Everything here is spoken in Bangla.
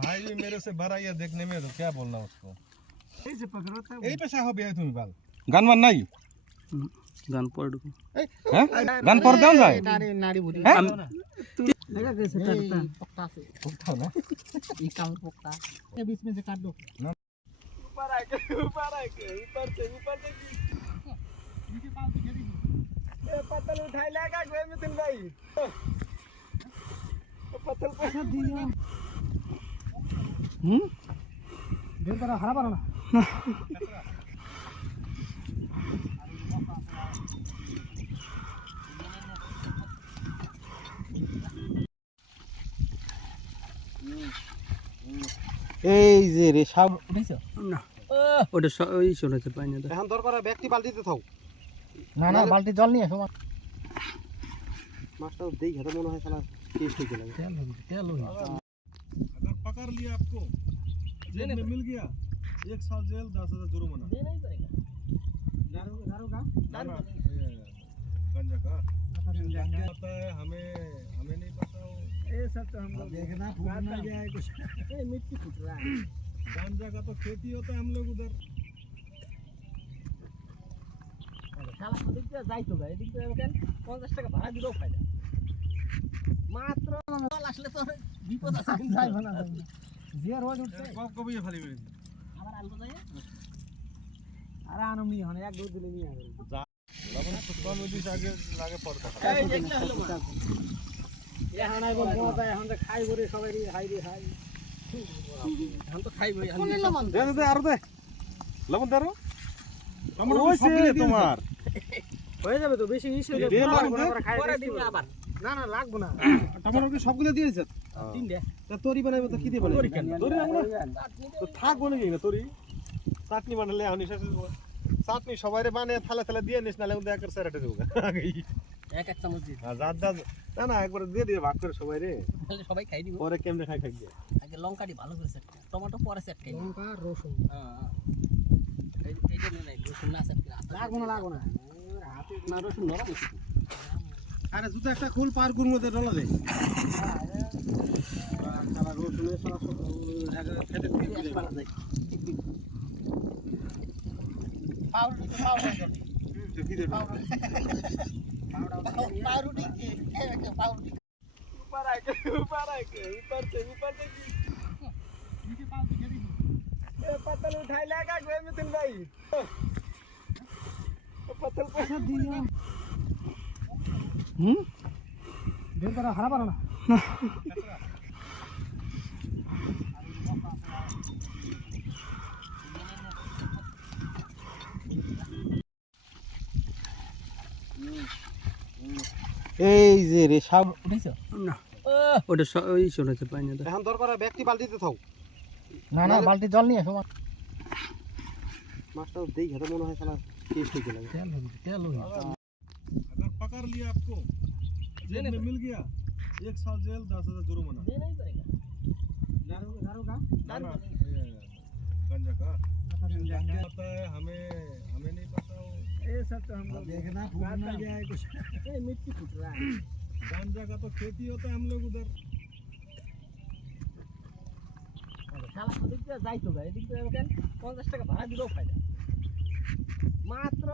भाई भी मेरे से बड़ा या देखने में तो क्या बोलना उसको। ऐसे पकड़ो था यही पे साहब है तुम बाल গান মান নাই गान पड़ दो হ্যাঁ গান পড় দাও যায় नारी नारी बुरी হ্যাঁ लगा कैसे काटता पकता से पकता ना ये काम पकता ये बीच में से काट दो ऊपर आके ऊपर से नीचे पाल से घेरी ये पत्थर उठाई लेगा गोए मिथुन भाई तो पत्थर पे दिया देर करा हरा भरा ना এই যে রে সব উঠাইছো না ওটা ওই শোনাতে পাই না এখন দরকার ব্যক্তি বালতিতে থাও না না বালতি জল নিয়ে এসো मास्टर देख है तो मन है साला टेस्ट ही लगे तेल अगर पकड़ लिया आपको जेल में मिल गया 1 साल जेल 10,000 जुर्माना दे नहीं पड़ेगा दारू का गंजा का पता है हमें नहीं पता हो ये सब तो हम लोग देखना फूटना गया है कुछ ये मिट्टी फूट रहा है गांजा का तो खेती होता है हम लोग उधर শালা ওদিক দিয়ে যাইতো গা এদিক দিয়ে কেন 50 টাকা ভাড়া দিলেও ফায়দা মাত্র জল আসলে তো বিপদ আছে কিন্তু যাইব না যে রোজ উঠছে कब कब ये खाली मेरे আবার আনতে যায় আরে আনম নি হন এক দুধ দিলে নি আগে लवन तो कम में दिस आगे लागे पड़ता এই দেখলে হলো মা এ হানাই বল মজা এখন তো খাই ভরে সবাই হাই রে হাই এখন তো খাই ভরে কোন লবণ दे दे আর দে লবণ দাও টমেটো সব দিলে তোমার হয়ে যাবে তো বেশি ইস হইলে পরে দিবি আবার না না লাগবো না টমেটো কি সবগুলো দিয়েছে তিনটে তা তরি বানাইবো তো কি দিয়ে বানাইবো তরি কেন তরি আমরা তো থাক বলে কি তরি চাটনি বানালে আমি শেষ চাটনি সবাইরে বানিয়ে থালা থালা দিয়ে নিস নালে ওদের একের সাইডে দেবো আগেই এক এক চামচ দিই আর রাত দাদ না না একবার দিয়ে দিয়ে ভাগ করে সবাই রে তাহলে সবাই খাই দিব পরে কেমনে খাই খাইবে আগে লঙ্কাটি ভালো করে সেট কর টমেটো পরে সেট কর লঙ্কা রসুন হ্যাঁ এই যে নাই রসুন না সেট কর লাগবো না হাতে না রসুন নরম আছে আরে জুতো একটা খুল পার গুর মধ্যে ডলা দে সারা রসুনে সারা সব খেতে দিতে পাউরুটি দেখি দে पावरोटी पावरोटी ऊपर आके ऊपर से नीचे पाल से घेरी ये पत्थर उठाई लेगा गोए मिथुन भाई तो पत्थर पे दिया देर करा हरा भरा ना এই যে রে সব উঠাইছো না ওটা ওই শোনাতে পাই না এখন দরকার ব্যক্তি বালতিতে থাও না না বালতি জল নিয়ে এসো मास्टर देख है तो मन है साला टेस्ट ही लगे तेल अगर पकड़ लिया आपको जेल में मिल गया 1 साल जेल 10,000 जुर्माना दे नहीं पड़ेगा दारू का गंजा का पता है हमें नहीं पता हो ये सब तो हम लोग देखना फूटना गया है कुछ ये मिट्टी फूट रहा है गांजा का तो खेती होता है हम लोग उधर শালা ওদিক দিয়ে যাইতো গা এদিক দিয়ে কেন 50 টাকা ভাড়া দিলেও ফায়দা মাত্র